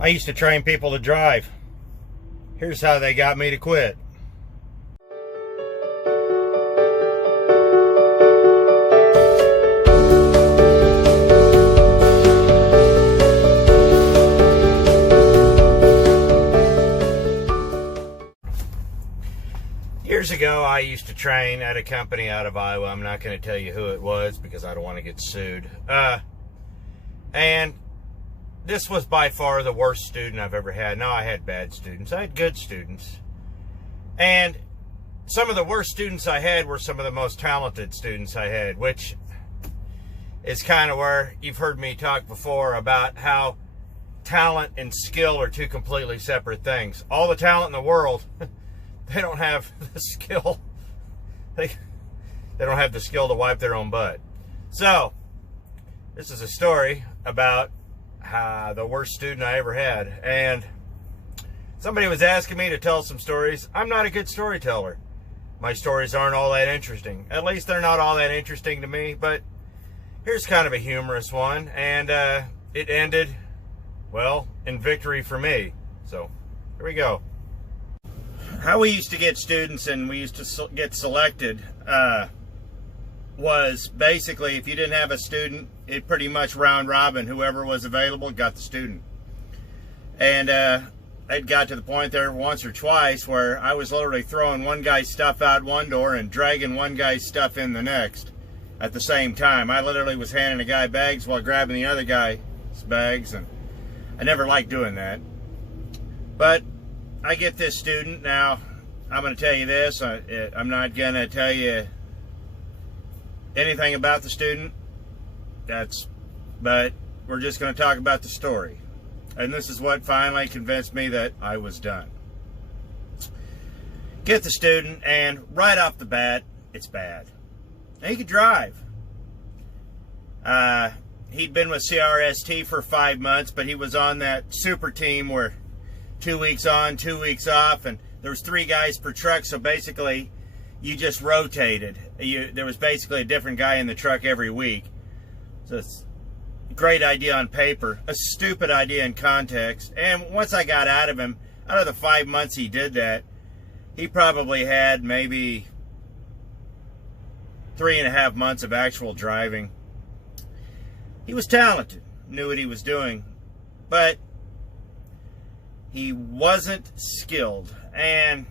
I used to train people to drive. Here's how they got me to quit. Years ago, I used to train at a company out of Iowa. I'm not going to tell you who it was because I don't want to get sued. And this was by far the worst student I've ever had. No, I had bad students. I had good students. And some of the worst students I had were some of the most talented students I had, which is kind of where you've heard me talk before about how talent and skill are two completely separate things. All the talent in the world, they don't have the skill. They don't have the skill to wipe their own butt. So, this is a story about the worst student I ever had. And somebody was asking me to tell some stories. I'm not a good storyteller. My stories aren't all that interesting. At least they're not all that interesting to me. But here's kind of a humorous one. And it ended, well, in victory for me. So, here we go. How we used to get students and we used to get selected was basically if you didn't have a student, it pretty much round robin. Whoever was available got the student. And it got to the point there once or twice where I was literally throwing one guy's stuff out one door and dragging one guy's stuff in the next at the same time. I literally was handing a guy bags while grabbing the other guy's bags, and I never liked doing that. But I get this student. Now, I'm going to tell you this. I'm not going to tell you anything about the student. But we're just going to talk about the story. And this is what finally convinced me that I was done. Get the student, and right off the bat, it's bad. He could drive. He'd been with CRST for 5 months, but he was on that super team where 2 weeks on, 2 weeks off, and there was 3 guys per truck, so basically you just rotated. There was basically a different guy in the truck every week. So it's a great idea on paper, a stupid idea in context. And once I got out of him, out of the 5 months he did that, he probably had maybe 3.5 months of actual driving. He was talented, knew what he was doing, but he wasn't skilled, and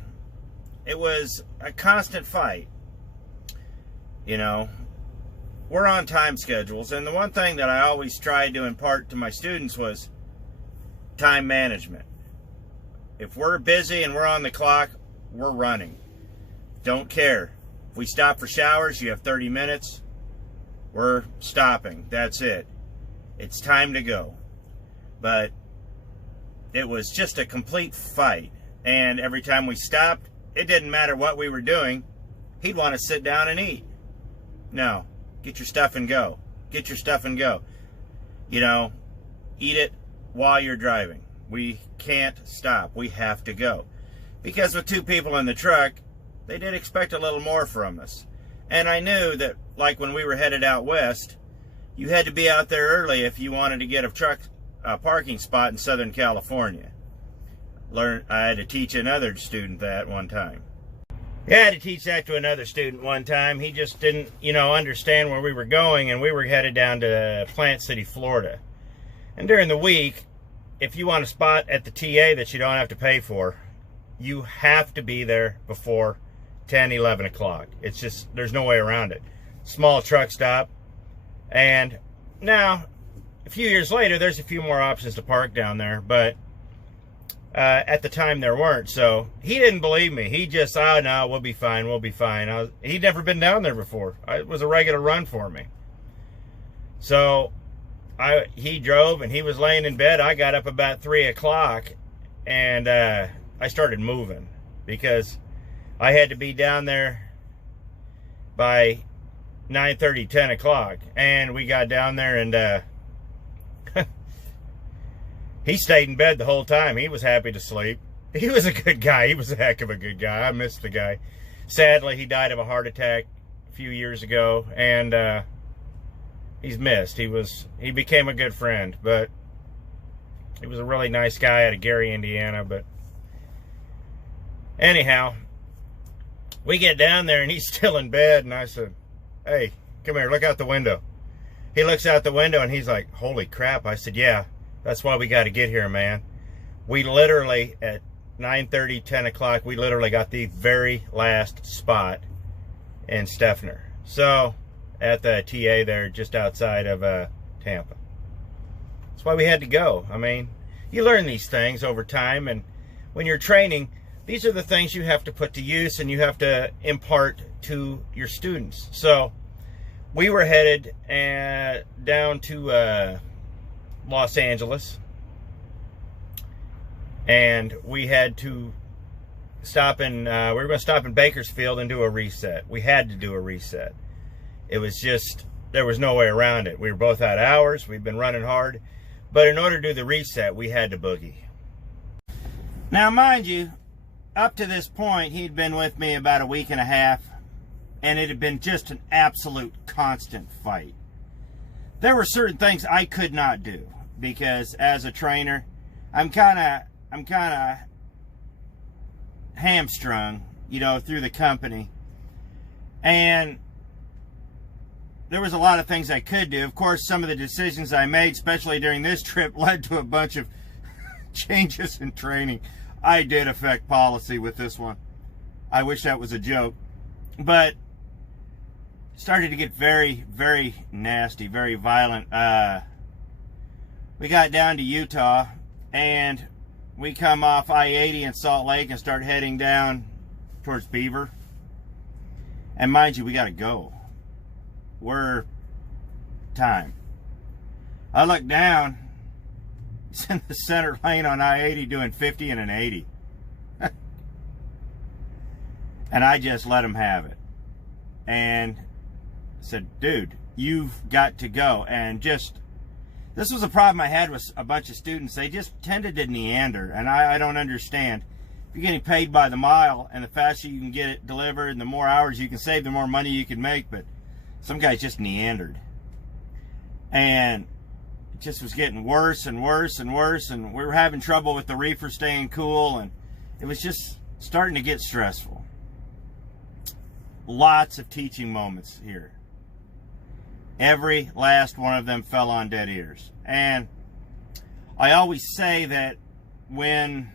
it was a constant fight. You know, we're on time schedules, and the one thing that I always tried to impart to my students was time management. If we're busy and we're on the clock, we're running. Don't care. If we stop for showers, you have 30 minutes. We're stopping. That's it. It's time to go. But it was just a complete fight. And every time we stopped, it didn't matter what we were doing. He'd want to sit down and eat. No. Get your stuff and go. Get your stuff and go. You know, eat it while you're driving. We can't stop. We have to go. Because with 2 people in the truck, they did expect a little more from us. And I knew that, like when we were headed out west, you had to be out there early if you wanted to get a parking spot in Southern California. I had to teach another student that one time. I had to teach that to another student one time. He just didn't, understand where we were going, and we were headed down to Plant City, Florida. And during the week, if you want a spot at the TA that you don't have to pay for, you have to be there before 10, 11 o'clock. It's just, there's no way around it. Small truck stop. And now, a few years later, there's a few more options to park down there, but at the time there weren't. So he didn't believe me. He just, oh no, we'll be fine, we'll be fine. He'd never been down there before. It was a regular run for me. So he drove, and he was laying in bed. I got up about 3 o'clock, and I started moving because I had to be down there by 9:30, 10 o'clock. And we got down there, and he stayed in bed the whole time. He was happy to sleep. He was a good guy. He was a heck of a good guy. I missed the guy. Sadly, he died of a heart attack a few years ago, and he's missed. He became a good friend, but He was a really nice guy out of Gary, Indiana. But anyhow, we get down there and he's still in bed. And I said, hey, come here, look out the window. He looks out the window and he's like, holy crap. I said, yeah, that's why we got to get here, man. We literally, at 9:30, 10 o'clock, we literally got the very last spot in Steffner. So, at the TA there, just outside of Tampa. That's why we had to go. I mean, you learn these things over time, and when you're training, these are the things you have to put to use and you have to impart to your students. So, we were headed down to Los Angeles, and we had to stop in, we were going to stop in Bakersfield and do a reset. We had to do a reset. It was just, there was no way around it. We were both out of hours. We've been running hard. But in order to do the reset, we had to boogie. Now, mind you, up to this point, he'd been with me about a week and a half, and it had been just an absolute constant fight. There were certain things I could not do because as a trainer, I'm kind of hamstrung, you know, through the company. And there was a lot of things I could do. Of course, some of the decisions I made, especially during this trip, led to a bunch of changes in training. I did affect policy with this one. I wish that was a joke. But started to get very, very nasty, very violent. We got down to Utah, and we come off I-80 in Salt Lake and start heading down towards Beaver. And mind you, we got to go. We're time. I look down, it's in the center lane on I-80 doing 50 and an 80. And I just let him have it. And said, dude, you've got to go. And just, this was a problem I had with a bunch of students. They just tended to neander, and I don't understand. If you're getting paid by the mile, and the faster you can get it delivered, and the more hours you can save, the more money you can make. But some guys just neandered. And it just was getting worse and worse and worse, and we were having trouble with the reefer staying cool, and it was just starting to get stressful. Lots of teaching moments here. Every last one of them fell on dead ears. And I always say that when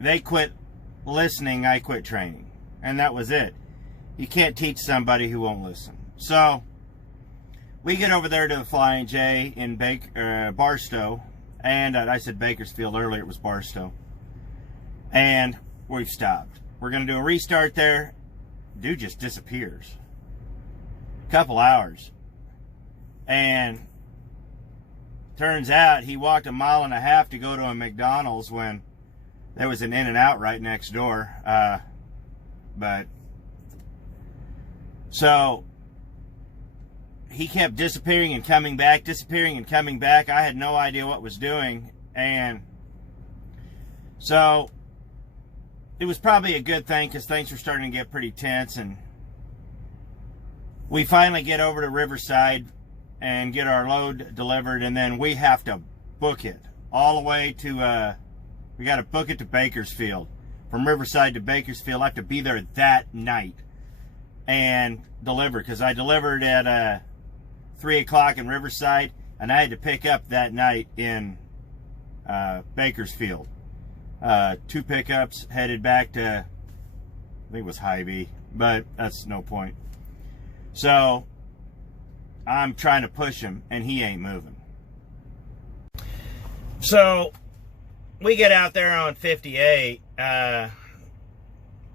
they quit listening, I quit training. And that was it. You can't teach somebody who won't listen. So we get over there to the Flying J in Barstow. And I said Bakersfield earlier, it was Barstow. And we've stopped. We're going to do a restart there. Dude just disappears. Couple hours, and turns out he walked 1.5 miles to go to a McDonald's when there was an In-N-Out right next door. But so he kept disappearing and coming back, disappearing and coming back. I had no idea what was doing, and so it was probably a good thing because things were starting to get pretty tense. And we finally get over to Riverside and get our load delivered, and then we have to book it all the way to, we got to book it to Bakersfield. From Riverside to Bakersfield, I have to be there that night and deliver, because I delivered at 3 o'clock in Riverside, and I had to pick up that night in Bakersfield. 2 pickups, headed back to, I think it was Hy-Vee, but that's no point. So I'm trying to push him, and he ain't moving. So we get out there on 58,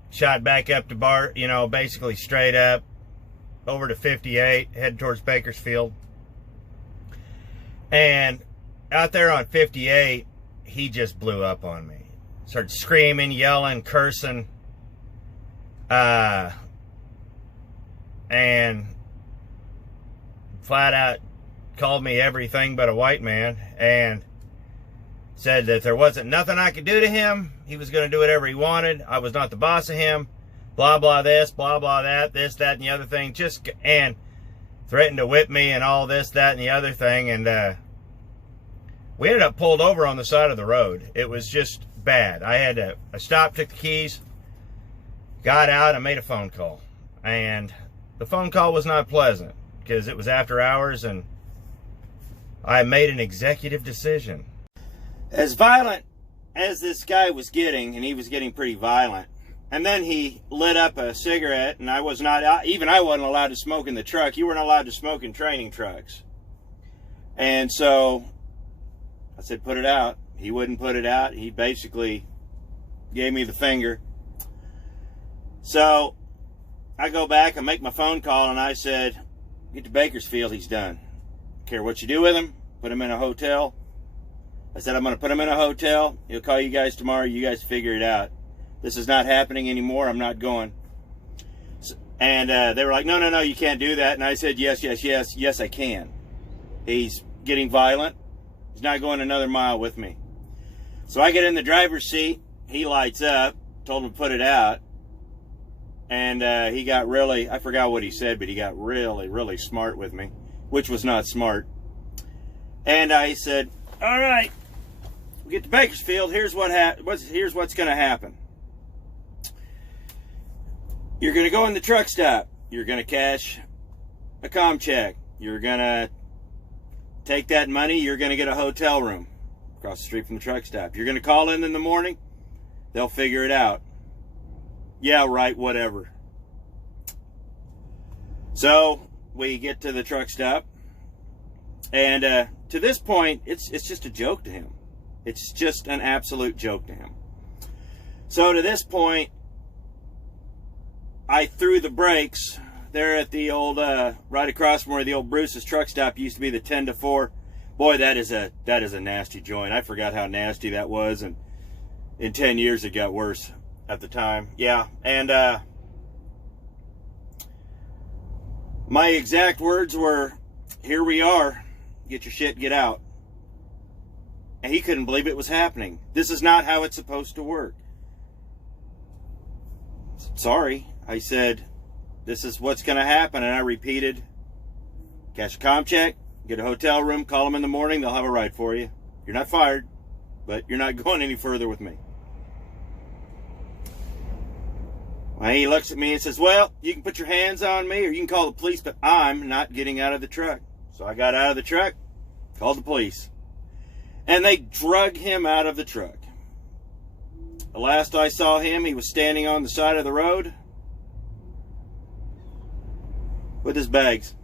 shot back up to basically straight up over to 58, head towards Bakersfield. And out there on 58, he just blew up on me. Started screaming, yelling, cursing. And flat out called me everything but a white man, and said that there wasn't nothing I could do to him. He was going to do whatever he wanted. I was not the boss of him. Blah, blah, this, blah, blah, that, this, that, and the other thing. And threatened to whip me and all this, that, and the other thing. And We ended up pulled over on the side of the road. It was just bad. I stopped, took the keys, got out, and made a phone call. And the phone call was not pleasant because it was after hours, and I made an executive decision. As violent as this guy was getting, and he was getting pretty violent, and then he lit up a cigarette, and I wasn't allowed to smoke in the truck. You weren't allowed to smoke in training trucks. And so I said, put it out. He wouldn't put it out. He basically gave me the finger. So I go back, I make my phone call, and I said, get to Bakersfield, he's done. Don't care what you do with him, put him in a hotel. I said, I'm going to put him in a hotel. He'll call you guys tomorrow. You guys figure it out. This is not happening anymore. I'm not going. And they were like, no, you can't do that. And I said, yes, I can. He's getting violent. He's not going another mile with me. So I get in the driver's seat. He lights up. Told him to put it out. And he got really, I forgot what he said, but he got really, really smart with me, which was not smart. And I said, all right, we get to Bakersfield. Here's what's going to happen. You're going to go in the truck stop. You're going to cash a comm check. You're going to take that money. You're going to get a hotel room across the street from the truck stop. You're going to call in the morning. They'll figure it out. Yeah, right, whatever. So we get to the truck stop. And to this point, it's just a joke to him. It's just an absolute joke to him. So to this point, I threw the brakes there at the old, right across from where the old Bruce's truck stop used to be, the 10 to 4. Boy, that is a nasty joint. I forgot how nasty that was, and in 10 years it got worse at the time. Yeah, and my exact words were, here we are, get your shit, get out. And he couldn't believe it was happening. This is not how it's supposed to work. Sorry, I said, this is what's going to happen. And I repeated, cash a comm check, get a hotel room, call them in the morning, they'll have a ride for you. You're not fired, but you're not going any further with me. Well, he looks at me and says, well, you can put your hands on me or you can call the police, but I'm not getting out of the truck. So I got out of the truck, called the police, and they drug him out of the truck. The last I saw him, he was standing on the side of the road with his bags.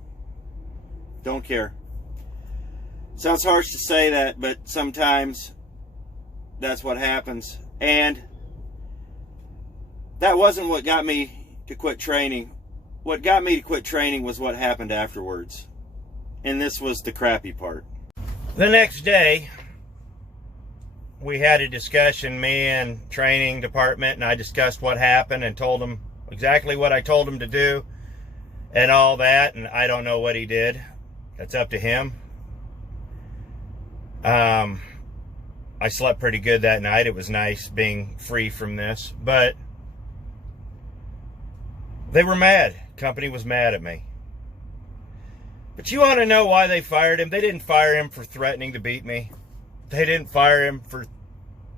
Don't care. Sounds harsh to say that, but sometimes that's what happens. And that wasn't what got me to quit training. What got me to quit training was what happened afterwards. And this was the crappy part. The next day, we had a discussion, me and training department, and I discussed what happened and told him exactly what I told him to do and all that. And I don't know what he did. That's up to him. I slept pretty good that night. It was nice being free from this, but they were mad. Company was mad at me. But you want to know why they fired him? They didn't fire him for threatening to beat me. They didn't fire him for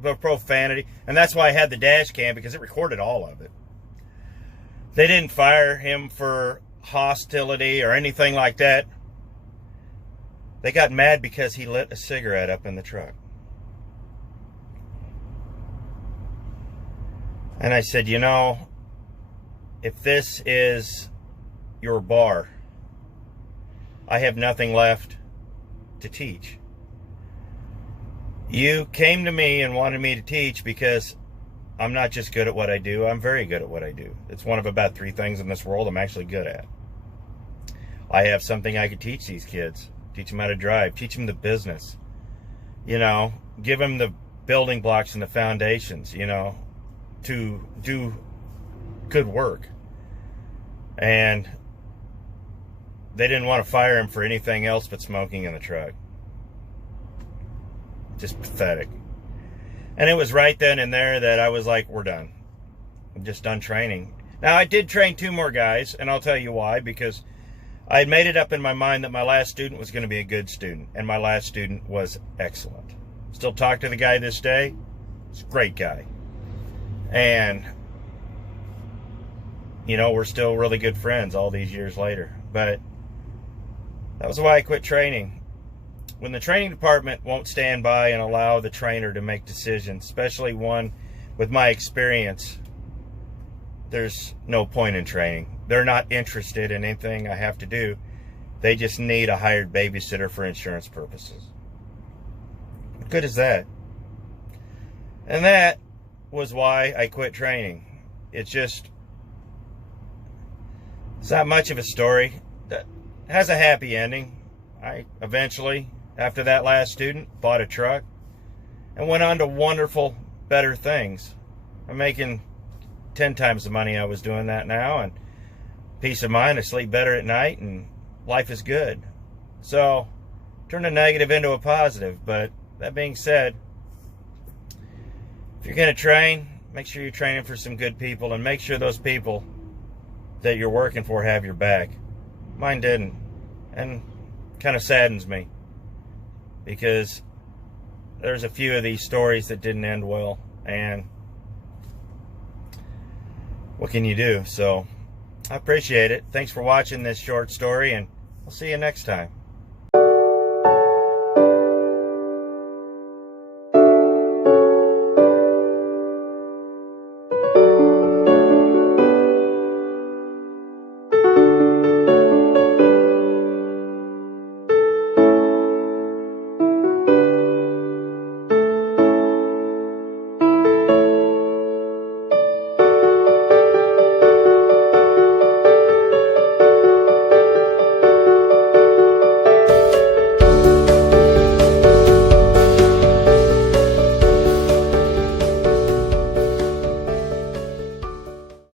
the profanity. And that's why I had the dash cam, because it recorded all of it. They didn't fire him for hostility or anything like that. They got mad because he lit a cigarette up in the truck. And I said, you know, if this is your bar, I have nothing left to teach. You came to me and wanted me to teach because I'm not just good at what I do, I'm very good at what I do. It's one of about 3 things in this world I'm actually good at. I have something I could teach these kids. Teach them how to drive, teach them the business. You know, give them the building blocks and the foundations, you know, to do good work. And they didn't want to fire him for anything else but smoking in the truck. Just pathetic. And it was right then and there that I was like, we're done. I'm just done training. Now, I did train 2 more guys, and I'll tell you why, because I had made it up in my mind that my last student was going to be a good student, and my last student was excellent. Still talk to the guy this day. He's a great guy. And, you know, we're still really good friends all these years later. But that was why I quit training. When the training department won't stand by and allow the trainer to make decisions, especially one with my experience, there's no point in training. They're not interested in anything I have to do. They just need a hired babysitter for insurance purposes. What good is that? And that was why I quit training. It's not much of a story. That has a happy ending. I eventually, after that last student, bought a truck and went on to wonderful, better things. I'm making 10 times the money I was doing that now, and peace of mind. I sleep better at night, and life is good. So, turn a negative into a positive. But that being said, if you're going to train, make sure you're training for some good people, and make sure those people that you're working for have your back. Mine didn't, and kind of saddens me, because there's a few of these stories that didn't end well, and what can you do? So I appreciate it. Thanks for watching this short story, and I'll see you next time.